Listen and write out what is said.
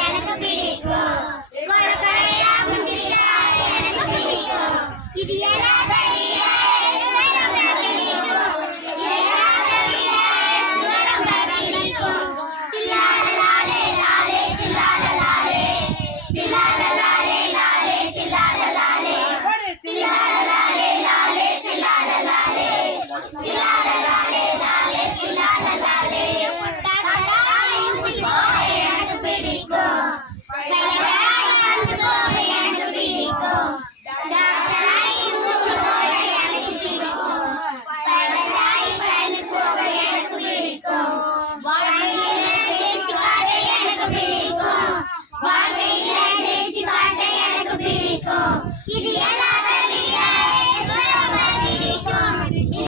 எனக்கு பிடிக்கும். கொழுக்கட்டையா முந்திரிக்காய் எனக்கு பிடிக்கும். இது எல்லாத்தையும் ரொம்ப பிடிக்கும். ரொம்ப பிடிக்கும். தில்லாலலாலே லாலே தில்லாலலாலே தில்லாலலாலே லாலே தில்லாலலாலே தில்லாலலாலே லாலே தில்லாலலாலே தில்லாலலாலே லாலே தில்லாலலாலே